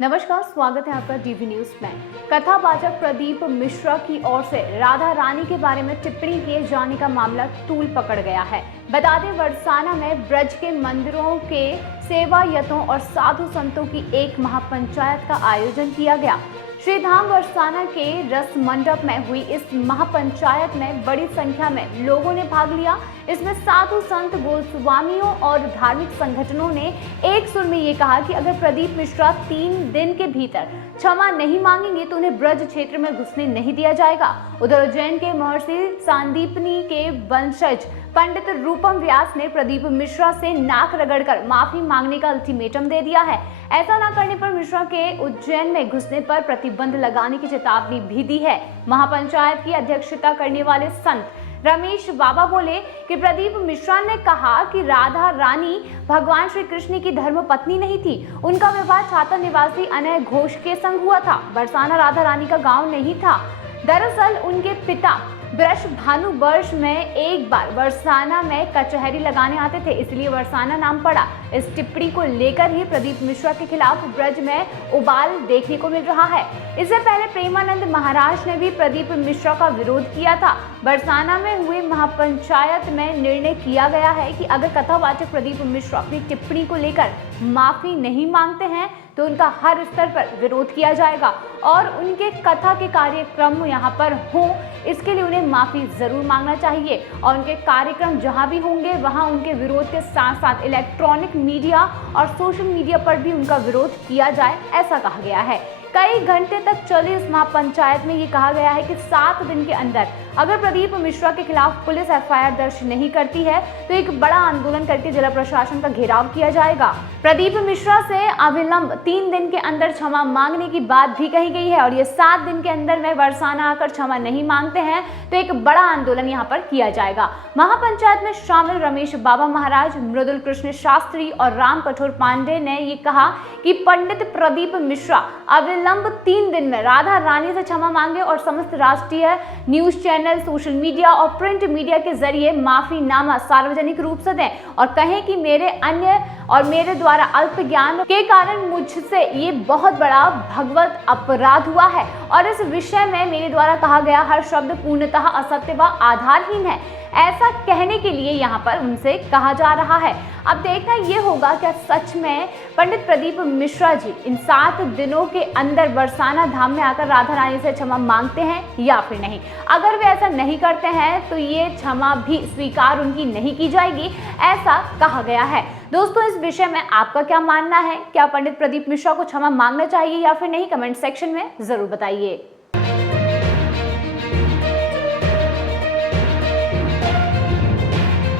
नमस्कार, स्वागत है आपका डीवी न्यूज में। कथावाचक प्रदीप मिश्रा की ओर से राधा रानी के बारे में टिप्पणी किए जाने का मामला तूल पकड़ गया है। बता दें, बरसाना में ब्रज के मंदिरों के सेवायतों और साधु संतों की एक महापंचायत का आयोजन किया गया। श्री धाम बरसाना के रस मंडप में हुई इस महापंचायत में बड़ी संख्या में लोगों ने भाग लिया। इसमें साधु संत, गोस्वामियों और धार्मिक संगठनों ने एक सुर में ये कहा कि अगर प्रदीप मिश्रा 3 दिन के भीतर क्षमा नहीं मांगेंगे तो उन्हें ब्रज क्षेत्र में घुसने नहीं दिया जाएगा। उधर उज्जैन के महर्षि सांदीपनी के वंशज पंडित रूपम व्यास ने प्रदीप मिश्रा से नाक रगड़कर माफी मांगने का अल्टीमेटम दे दिया है। ऐसा न करने पर मिश्रा के उज्जैन में घुसने पर प्रतिबंध लगाने की चेतावनी भी दी है। महापंचायत की अध्यक्षता करने वाले संत रमेश बाबा बोले कि प्रदीप मिश्रा ने कहा कि राधा रानी भगवान श्री कृष्ण की धर्म पत्नी नहीं थी। उनका विवाह छाता निवासी अनय घोष के संग हुआ था। बरसाना राधा रानी का गांव नहीं था। दरअसल उनके पिता ब्रश भानु वर्ष में एक बार बरसाना में कचहरी लगाने आते थे, इसलिए बरसाना नाम पड़ा। इस टिप्पणी को लेकर ही प्रदीप मिश्रा के खिलाफ ब्रज में उबाल देखने को मिल रहा है। इससे पहले प्रेमानंद महाराज ने भी प्रदीप मिश्रा का विरोध किया था। बरसाना में हुए महापंचायत में निर्णय किया गया है कि अगर कथावाचक प्रदीप मिश्रा अपनी टिप्पणी को लेकर माफी नहीं मांगते हैं तो उनका हर स्तर पर विरोध किया जाएगा और उनके कथा के कार्यक्रम यहाँ पर हों, इसके लिए उन्हें माफी जरूर मांगना चाहिए। और उनके कार्यक्रम जहाँ भी होंगे वहाँ उनके विरोध के साथ साथ इलेक्ट्रॉनिक मीडिया और सोशल मीडिया पर भी उनका विरोध किया जाए, ऐसा कहा गया है। कई घंटे तक चली इस महापंचायत में ये कहा गया है कि 7 दिन के अंदर अगर प्रदीप मिश्रा के खिलाफ पुलिस एफआईआर दर्ज नहीं करती है तो एक बड़ा आंदोलन करके जिला प्रशासन का घेराव किया जाएगा। प्रदीप मिश्रा से अविलंब 3 दिन के अंदर क्षमा मांगने की बात भी कही गई है और ये 7 दिन के अंदर में बरसाना आकर क्षमा नहीं मांगते हैं तो एक बड़ा आंदोलन यहाँ पर किया जाएगा। महापंचायत में शामिल रमेश बाबा महाराज, मृदुल कृष्ण शास्त्री और राम कठोर पांडे ने ये कहा कि पंडित प्रदीप मिश्रा अविलंब 3 दिन में राधा रानी से क्षमा मांगे और समस्त राष्ट्रीय न्यूज चैनल, सोशल मीडिया और प्रिंट मीडिया के जरिए माफीनामा सार्वजनिक रूप से दें और कहें कि मेरे द्वारा अल्प ज्ञान के कारण मुझसे ये बहुत बड़ा भगवत अपराध हुआ है और इस विषय में मेरे द्वारा कहा गया हर शब्द पूर्णतः असत्य व आधारहीन है। ऐसा कहने के लिए यहाँ पर उनसे कहा जा रहा है। अब देखना ये होगा क्या सच में पंडित प्रदीप मिश्रा जी इन 7 दिनों के अंदर बरसाना धाम में आकर राधा रानी से क्षमा मांगते हैं या फिर नहीं। अगर वे ऐसा नहीं करते हैं तो ये क्षमा भी स्वीकार उनकी नहीं की जाएगी, ऐसा कहा गया है। दोस्तों, इस विषय में आपका क्या मानना है? क्या पंडित प्रदीप मिश्रा को क्षमा मांगना चाहिए या फिर नहीं? कमेंट सेक्शन में जरूर बताइए।